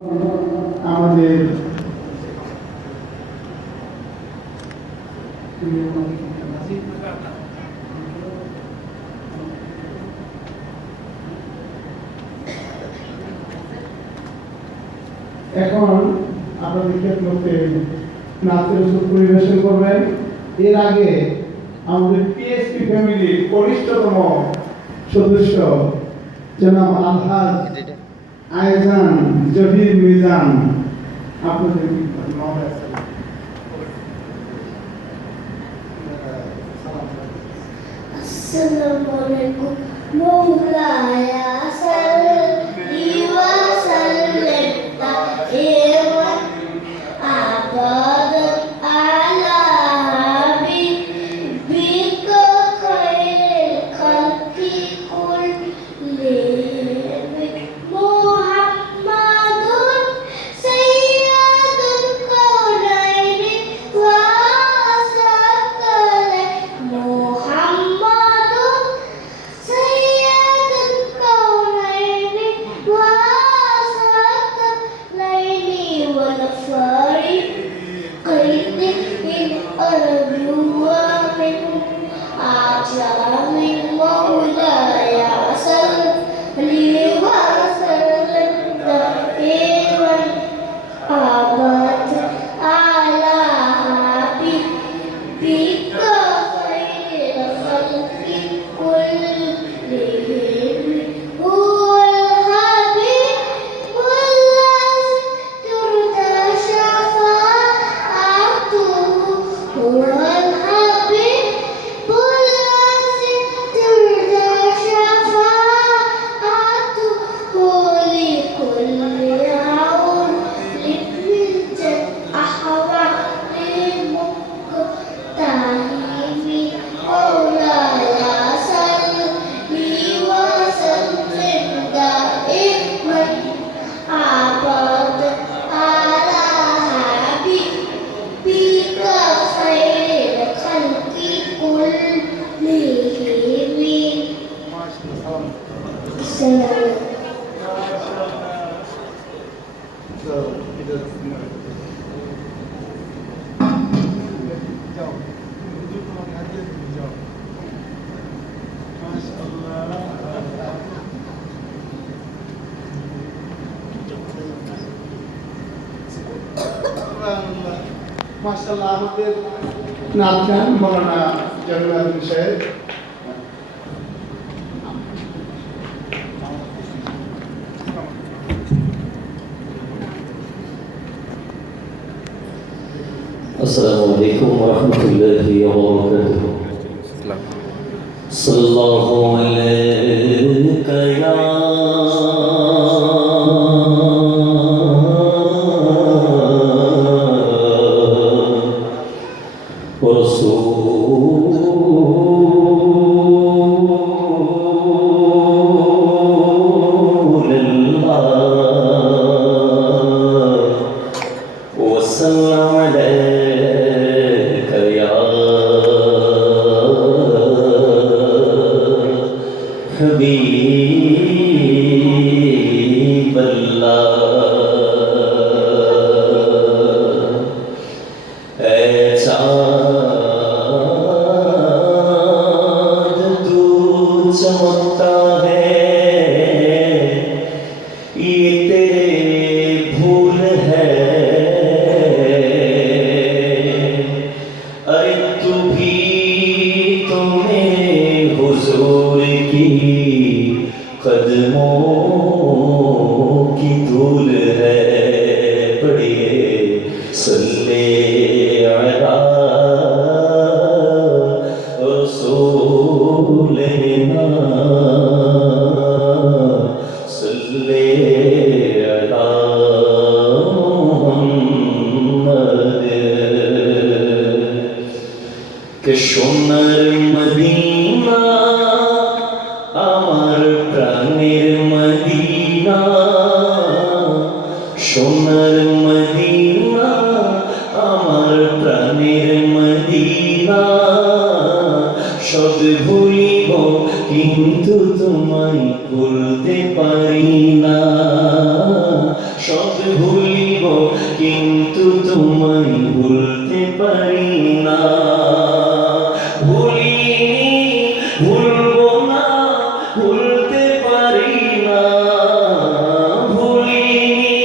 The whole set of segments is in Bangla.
আমাদের এখন আপনাদের ক্ষেত্রে নাচের ওষুধ পরিবেশন করবেন। এর আগে আমাদের পিএসপি ফ্যামিলির কনিষ্ঠতম সদস্য জনাব আলহাজ আয়জান জহির মিজান আপনাদের আসসালামু আলাইকুম মৌলায়া সাল্লি ওয়া সাল্লিম দাইমান আবাদান আলা হাবিবিকা খায়রিল খালকি কুল্লিহিম মুহাম্মাদুন সাইয়্যিদুল কাওনাইনি ওয়া সাকালাইনি মুহাম্মাদুন সাইয়্যিদুল কাওনাইনি ওয়া সাকালাইনি ওয়াল ফারিকাইনি মিন আরবি ওয়া মিন আজামি মৌলায়া সাল্লি ওয়া সাল্লিম দাইমান আবাদান আলা হাবিবিকা খায়রিল খালকি কুল্লিহিম হুয়াল হাবিবুল্লাযী তুরজা শাফাআতুহু হুয়াল হাবিবুল্লাযী তুরজা শাফাআতুহু লিকুল্লি আউন লিমিল আহওয়ালি মুক্তাহিমি মৌলায়া সাল্লি ওয়া সাল্লিম দাইমান আবাদান আলা হাবিবিকা খায়রিল খালকি কুল্লিহিম। মাশাআল্লাহ আমাদের নাচ গান মৌলানা জামিল সাহেব। السلام عليكم ورحمة الله وبركاته. صلى الله عليك يا رسول الله وسلم عليك يا حبيب الله اے چاند تو چمکتا ہے یہ تیرے بھول ہے ارے تو بھی تو میرے حضور کی قدموں کی دھول ہے پڑھیے صلی علی رسولنا صلی علی محمد کہ সোনার মদিনা আমার প্রাণের মদিনা সোনার মদিনা আমার প্রাণের মদিনা সব ভুলিব কিন্তু তোমায় ভুলতে পারি না সব সব ভুলিব কিন্তু তোমায় ভুলতে পারি না। ভুলিনি, ভুলবো না, ভুলতে পারি না। ভুলিনি,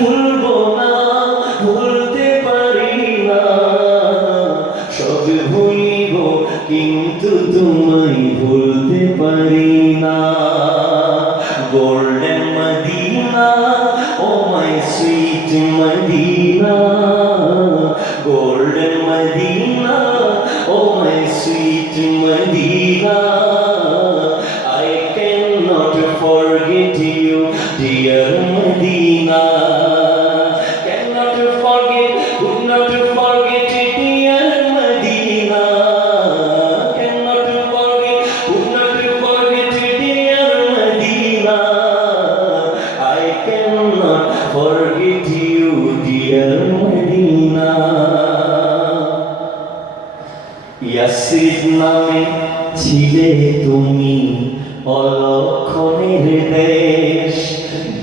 ভুলবো না, ভুলতে পারি না। সব ভুলিব কিন্তু তোমায় ভুলতে পারি না। Golden Medina, oh my sweet Medina. Golden Medina, oh my sweet Medina. I cannot forget you, dear Medina. Cannot forget, could not forget, dear Medina. Cannot forget, could not forget, dear Medina. I cannot forget you, dear Medina. Yathrib নামে ছিলে তুমি অলক্ষণের দেশ,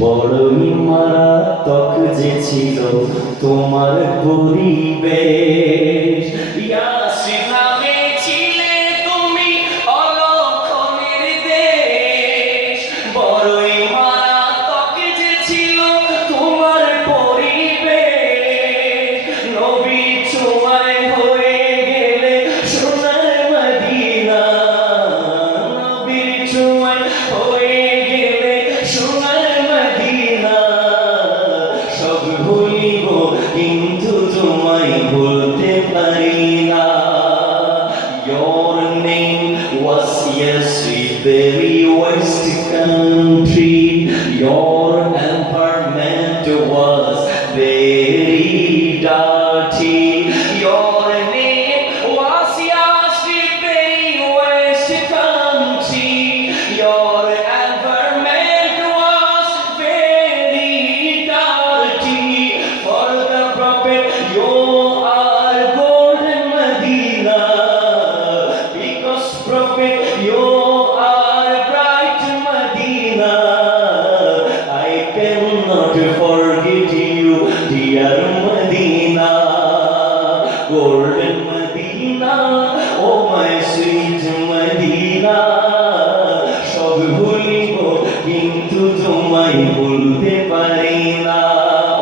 বড়ই মারাত্মক যে ছিল তোমার পরিবেশ। ইয়াসরিব নামে ছিলে তুমি অলক্ষণের দেশ, বড়ই মারাত্মক যে ছিল তোমার পরিবেশ। নবী ছোঁয়ায় হয়ে গেলে সোনার মদিনা, নবীর ছোঁয়ায় হয়ে গেলে সোনার মদিনা। সব ভুলিব কিন্তু তোমায় ভুলতে পারি না। Your name was Yasrib, very west country. Your environment was very dirty. Your name was Yasrib, very west country. Your environment was very dirty. For the prophet, you are golden Medina. Because prophet, you are bright Medina. I cannot forget you, dear Medina. Golden Medina, oh my sweet Medina. সব ভুলিব কিন্তু তোমায় ভুলতে পারি না।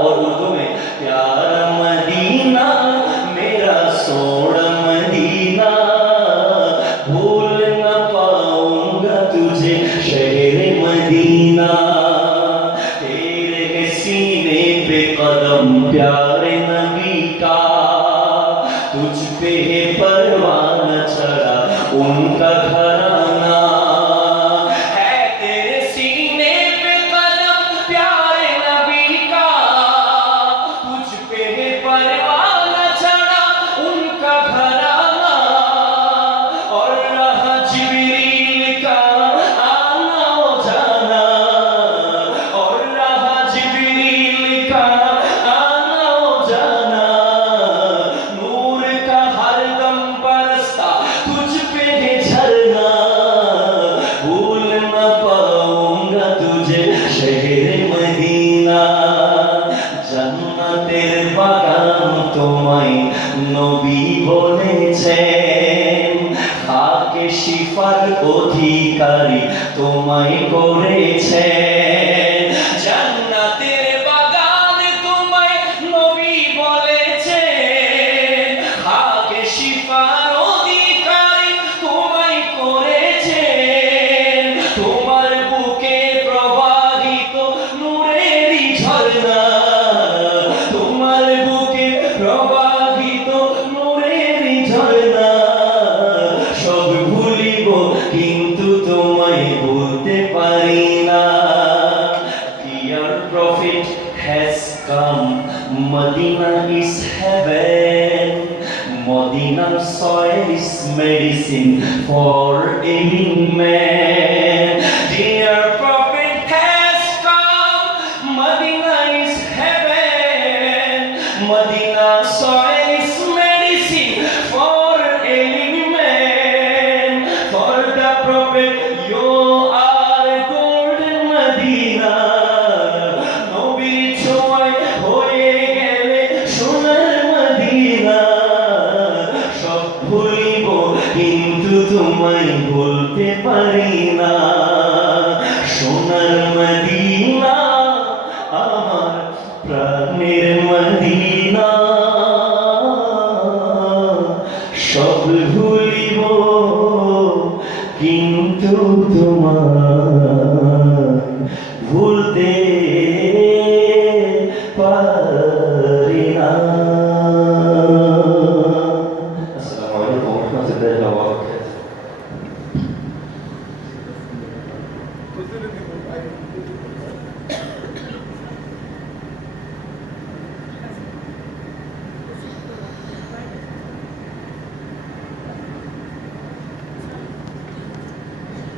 और उर्दू में प्यारा मदीना मेरा सोना मदीना, भूल न पाऊंगा तुझे शहर मदीना। तेरे सीने पे कदम प्यारे नबी का, तुझ पे है परवाना चढ़ा उनका घराना। है तेरे सीने पे कदम प्यारे नबी का, तुझ पे है परवाना चढ़ा उनका घराना। और रहा जिब्रील का आना ओ जाना, और रहा जिब्रील का आना ओ जाना। नूर का हरदम बरसता तुझ पे है झरना, भूल न पाऊंगा तुझे शहर मदीना। জান্নাতের বাগান তোমায় নবী বলেছেন, খাকে শিফার অধিকারী তোমায় করেছেন। জান্নাতের বাগান তোমায় নবী বলেছেন, খাকে শিফার অধিকারী তোমায় করেছেন। তোমার বুকে প্রবাহিত নূরেরই ঝরনা, তোমার বুকে প্রবাহিত নূরেরই ঝরনা। সব ভুলিব কিন্তু তোমায় ভুলতে পারি না। Dear prophet has come, Medina is heaven. Medina soil is medicine for ailing man. Dear prophet has come, Medina is heaven. Medina soil is medicine for ailing man. For the prophet, you are golden Medina. Nobir